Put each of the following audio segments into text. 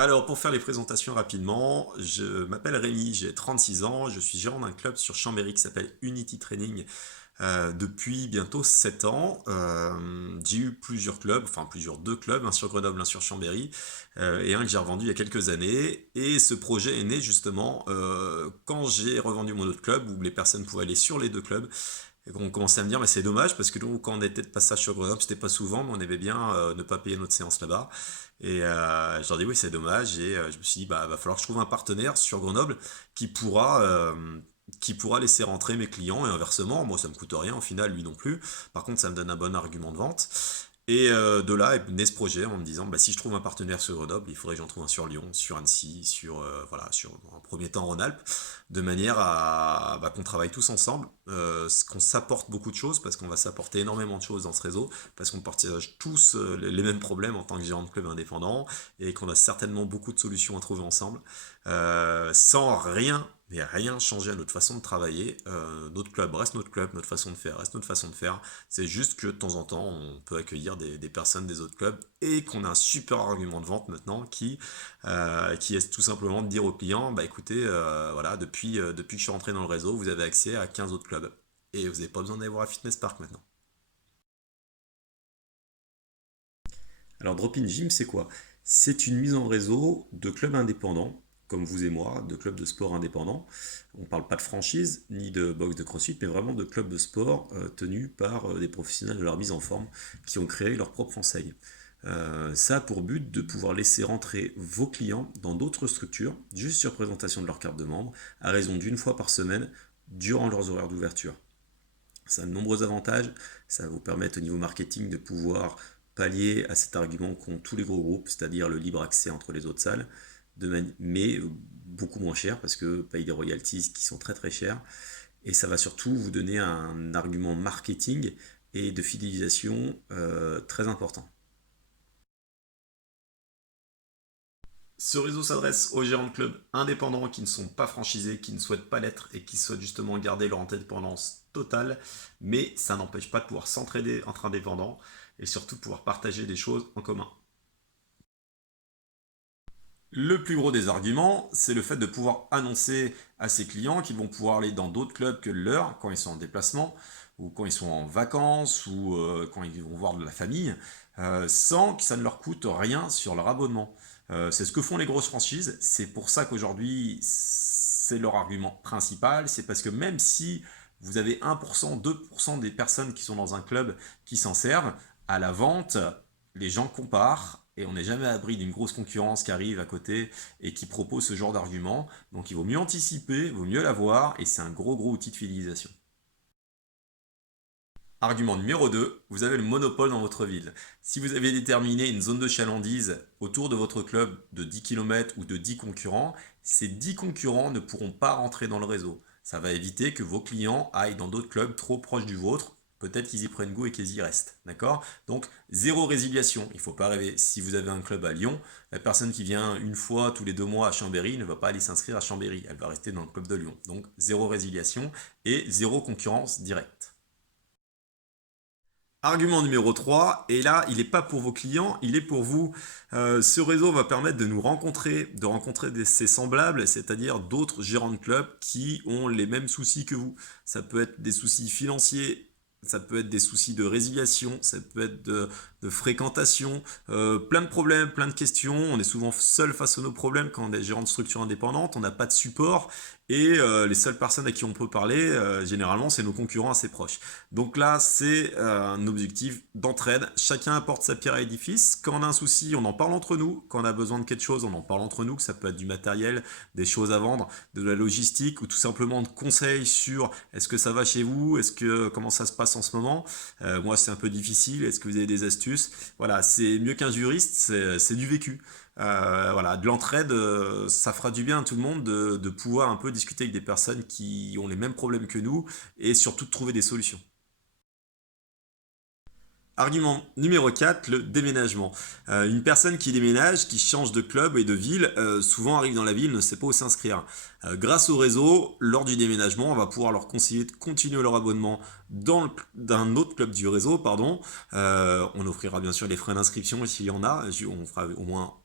Alors, pour faire les présentations rapidement, je m'appelle Rémi, j'ai 36 ans, je suis gérant d'un club sur Chambéry qui s'appelle Unity Training depuis bientôt 7 ans. J'ai eu plusieurs clubs, enfin deux clubs, un sur Grenoble, un sur Chambéry, et un que j'ai revendu il y a quelques années. Et ce projet est né justement quand j'ai revendu mon autre club, où les personnes pouvaient aller sur les deux clubs, et qu'on commençait à me dire, mais c'est dommage parce que nous, quand on était de passage sur Grenoble, c'était pas souvent, mais on aimait bien ne pas payer notre séance là-bas. Et je leur dis, oui, c'est dommage. Et je me suis dit, bah, va falloir que je trouve un partenaire sur Grenoble qui pourra, euh, qui pourra laisser rentrer mes clients et inversement. Moi, ça me coûte rien au final, lui non plus. Par contre, ça me donne un bon argument de vente. Et de là est né ce projet en me disant, bah, si je trouve un partenaire sur Grenoble, il faudrait que j'en trouve un sur Lyon, sur Annecy, voilà, sur en premier temps Rhône-Alpes, de manière à qu'on travaille tous ensemble, qu'on s'apporte beaucoup de choses, parce qu'on va s'apporter énormément de choses dans ce réseau, parce qu'on partage tous les mêmes problèmes en tant que gérant de club indépendant, et qu'on a certainement beaucoup de solutions à trouver ensemble, sans rien, mais rien changer à notre façon de travailler. Notre club reste notre club, notre façon de faire reste notre façon de faire. C'est juste que de temps en temps, on peut accueillir des personnes des autres clubs et qu'on a un super argument de vente maintenant qui est tout simplement de dire aux clients, bah écoutez, voilà, depuis que je suis rentré dans le réseau, vous avez accès à 15 autres clubs. Et vous n'avez pas besoin d'aller voir à Fitness Park maintenant. Alors Drop-in Gym, c'est quoi? C'est une mise en réseau de clubs indépendants, comme vous et moi, de clubs de sport indépendants. On ne parle pas de franchise, ni de box de CrossFit, mais vraiment de clubs de sport tenus par des professionnels de leur mise en forme qui ont créé leur propre enseigne. Ça a pour but de pouvoir laisser rentrer vos clients dans d'autres structures, juste sur présentation de leur carte de membre, à raison d'une fois par semaine, durant leurs horaires d'ouverture. Ça a de nombreux avantages. Ça va vous permettre au niveau marketing de pouvoir pallier à cet argument qu'ont tous les gros groupes, c'est-à-dire le libre accès entre les autres salles, mais beaucoup moins cher parce que paye des royalties qui sont très très chères. Et ça va surtout vous donner un argument marketing et de fidélisation très important. Ce réseau s'adresse aux gérants de clubs indépendants qui ne sont pas franchisés, qui ne souhaitent pas l'être et qui souhaitent justement garder leur indépendance totale, mais ça n'empêche pas de pouvoir s'entraider entre indépendants et surtout de pouvoir partager des choses en commun. Le plus gros des arguments, c'est le fait de pouvoir annoncer à ses clients qu'ils vont pouvoir aller dans d'autres clubs que le leur quand ils sont en déplacement, ou quand ils sont en vacances, ou quand ils vont voir de la famille, sans que ça ne leur coûte rien sur leur abonnement. C'est ce que font les grosses franchises, c'est pour ça qu'aujourd'hui c'est leur argument principal, c'est parce que même si vous avez 1%, 2% des personnes qui sont dans un club qui s'en servent, à la vente, les gens comparent et on n'est jamais à l'abri d'une grosse concurrence qui arrive à côté et qui propose ce genre d'argument. Donc il vaut mieux anticiper, il vaut mieux l'avoir et c'est un gros outil de fidélisation. Argument numéro 2, vous avez le monopole dans votre ville. Si vous avez déterminé une zone de chalandise autour de votre club de 10 km ou de 10 concurrents, ces 10 concurrents ne pourront pas rentrer dans le réseau. Ça va éviter que vos clients aillent dans d'autres clubs trop proches du vôtre. Peut-être qu'ils y prennent goût et qu'ils y restent. D'accord? Donc, zéro résiliation. Il ne faut pas rêver. Si vous avez un club à Lyon, la personne qui vient une fois tous les 2 mois à Chambéry ne va pas aller s'inscrire à Chambéry. Elle va rester dans le club de Lyon. Donc, zéro résiliation et zéro concurrence directe. Argument numéro 3, et là, il n'est pas pour vos clients, il est pour vous. Ce réseau va permettre de nous rencontrer, de rencontrer ses semblables, c'est-à-dire d'autres gérants de clubs qui ont les mêmes soucis que vous. Ça peut être des soucis financiers, ça peut être des soucis de résiliation, ça peut être de fréquentation, plein de problèmes, plein de questions. On est souvent seul face à nos problèmes quand on est gérant de structure indépendante, on n'a pas de support et les seules personnes à qui on peut parler, généralement, c'est nos concurrents assez proches. Donc là, c'est un objectif d'entraide. Chacun apporte sa pierre à l'édifice. Quand on a un souci, on en parle entre nous. Quand on a besoin de quelque chose, on en parle entre nous, que ça peut être du matériel, des choses à vendre, de la logistique ou tout simplement de conseils sur est-ce que ça va chez vous, est-ce que comment ça se passe en ce moment. Moi, c'est un peu difficile. Est-ce que vous avez des astuces? Voilà, c'est mieux qu'un juriste, c'est du vécu. Voilà, de l'entraide, ça fera du bien à tout le monde de pouvoir un peu discuter avec des personnes qui ont les mêmes problèmes que nous et surtout de trouver des solutions. Argument numéro 4, le déménagement. Une personne qui déménage, qui change de club et de ville, souvent arrive dans la ville, ne sait pas où s'inscrire. Grâce au réseau, lors du déménagement, on va pouvoir leur conseiller de continuer leur abonnement d'un autre club du réseau, pardon. On offrira bien sûr les frais d'inscription s'il y en a, on fera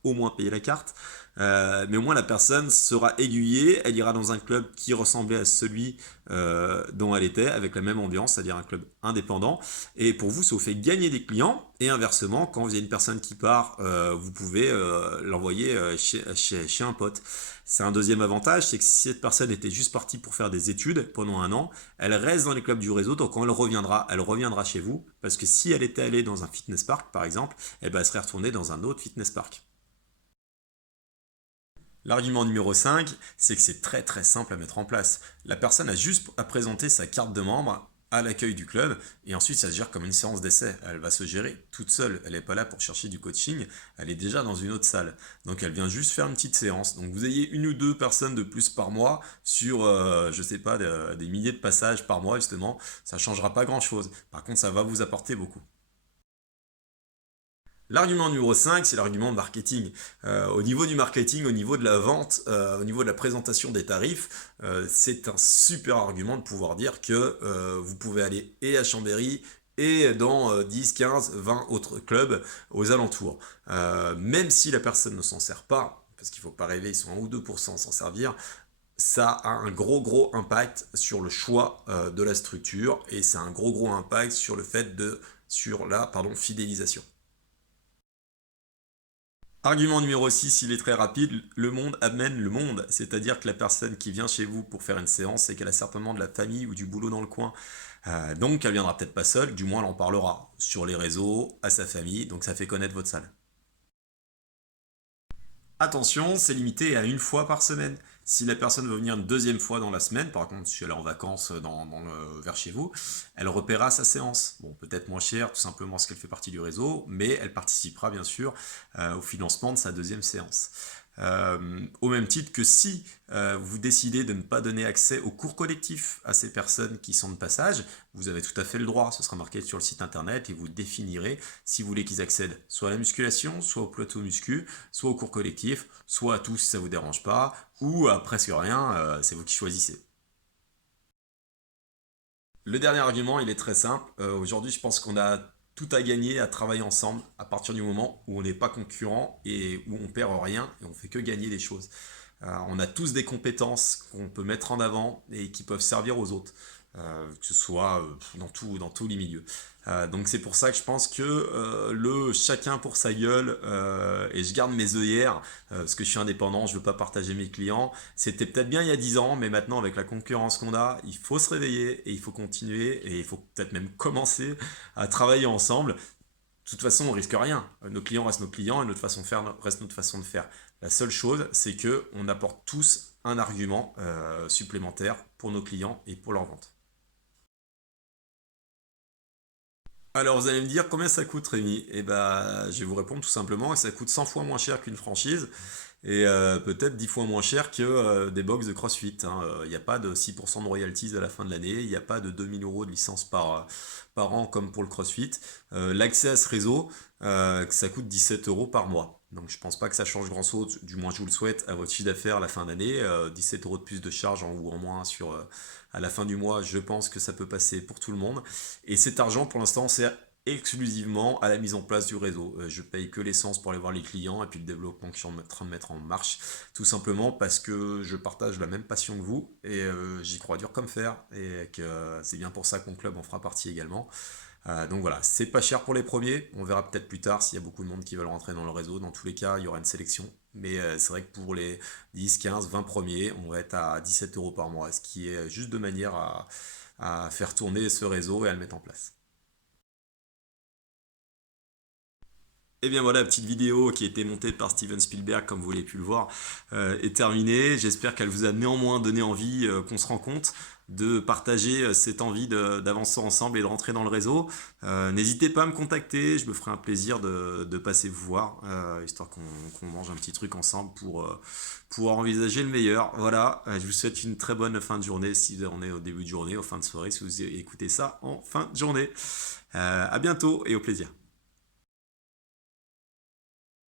au moins payer la carte. Mais au moins la personne sera aiguillée, elle ira dans un club qui ressemblait à celui dont elle était, avec la même ambiance, c'est-à-dire un club indépendant. Et pour vous, ça vous fait gagner des clients. Et inversement, quand vous avez une personne qui part, vous pouvez l'envoyer chez un pote. C'est un deuxième avantage, c'est que si cette personne était juste partie pour faire des études pendant un an, elle reste dans les clubs du réseau, donc quand elle reviendra chez vous, parce que si elle était allée dans un fitness park, par exemple, eh ben, elle serait retournée dans un autre fitness park. L'argument numéro 5, c'est que c'est très très simple à mettre en place. La personne a juste à présenter sa carte de membre à l'accueil du club et ensuite ça se gère comme une séance d'essai. Elle va se gérer toute seule. Elle n'est pas là pour chercher du coaching, elle est déjà dans une autre salle. Donc elle vient juste faire une petite séance. Donc vous ayez une ou deux personnes de plus par mois sur, je sais pas, des milliers de passages par mois justement, ça ne changera pas grand chose. Par contre, ça va vous apporter beaucoup. L'argument numéro 5, c'est l'argument marketing. Au niveau du marketing, au niveau de la vente, au niveau de la présentation des tarifs, c'est un super argument de pouvoir dire que vous pouvez aller et à Chambéry et dans 10, 15, 20 autres clubs aux alentours. Même si la personne ne s'en sert pas, parce qu'il ne faut pas rêver, ils sont 1 ou 2% s'en servir, ça a un gros impact sur le choix de la structure et ça a un gros impact sur le fait sur la fidélisation. Argument numéro 6, il est très rapide, le monde amène le monde, c'est-à-dire que la personne qui vient chez vous pour faire une séance, c'est qu'elle a certainement de la famille ou du boulot dans le coin. Donc elle viendra peut-être pas seule, du moins elle en parlera sur les réseaux, à sa famille, donc ça fait connaître votre salle. Attention, c'est limité à une fois par semaine. Si la personne veut venir une deuxième fois dans la semaine, par contre, si elle est en vacances vers chez vous, elle repérera sa séance. Bon, peut-être moins cher, tout simplement parce qu'elle fait partie du réseau, mais elle participera bien sûr au financement de sa deuxième séance. Au même titre que si vous décidez de ne pas donner accès au cours collectif à ces personnes qui sont de passage, vous avez tout à fait le droit, ce sera marqué sur le site internet et vous définirez si vous voulez qu'ils accèdent soit à la musculation, soit au plateau muscu, soit au cours collectif, soit à tout si ça vous dérange pas, ou à presque rien, c'est vous qui choisissez. Le dernier argument, il est très simple. Aujourd'hui, je pense qu'on a tout à gagner à travailler ensemble à partir du moment où on n'est pas concurrent et où on perd rien et on fait que gagner des choses. On a tous des compétences qu'on peut mettre en avant et qui peuvent servir aux autres, que ce soit dans tous les milieux. Donc c'est pour ça que je pense que le chacun pour sa gueule, et je garde mes œillères, parce que je suis indépendant, je ne veux pas partager mes clients. C'était peut-être bien il y a 10 ans, mais maintenant avec la concurrence qu'on a, il faut se réveiller et il faut continuer et il faut peut-être même commencer à travailler ensemble. De toute façon, on risque rien. Nos clients restent nos clients et notre façon de faire reste notre façon de faire. La seule chose, c'est que on apporte tous un argument supplémentaire pour nos clients et pour leur vente. Alors vous allez me dire combien ça coûte Rémi? Eh ben je vais vous répondre tout simplement que ça coûte 100 fois moins cher qu'une franchise et peut-être 10 fois moins cher que des box de CrossFit, hein. Il n'y a pas de 6% de royalties à la fin de l'année, il n'y a pas de 2 000 € de licence par an comme pour le CrossFit. L'accès à ce réseau, ça coûte 17 € par mois. Donc je pense pas que ça change grand-chose, du moins je vous le souhaite, à votre chiffre d'affaires à la fin d'année. 17 € de plus de charges ou en moins à la fin du mois, je pense que ça peut passer pour tout le monde. Et cet argent, pour l'instant, sert exclusivement à la mise en place du réseau. Je paye que l'essence pour aller voir les clients et puis le développement que je suis en train de mettre en marche, tout simplement parce que je partage la même passion que vous et j'y crois dur comme fer et que c'est bien pour ça que mon club en fera partie également. Donc voilà, c'est pas cher pour les premiers, on verra peut-être plus tard s'il y a beaucoup de monde qui veulent rentrer dans le réseau. Dans tous les cas, il y aura une sélection, mais c'est vrai que pour les 10, 15, 20 premiers, on va être à 17 € par mois, ce qui est juste de manière à faire tourner ce réseau et à le mettre en place. Et bien voilà, la petite vidéo qui a été montée par Steven Spielberg, comme vous l'avez pu le voir, est terminée. J'espère qu'elle vous a néanmoins donné envie qu'on se rencontre, de partager cette envie d'avancer ensemble et de rentrer dans le réseau. N'hésitez pas à me contacter, je me ferai un plaisir de passer vous voir, histoire qu'on mange un petit truc ensemble pour pouvoir envisager le meilleur. Voilà, je vous souhaite une très bonne fin de journée si on est au début de journée, au fin de soirée, si vous écoutez ça en fin de journée. À bientôt et au plaisir.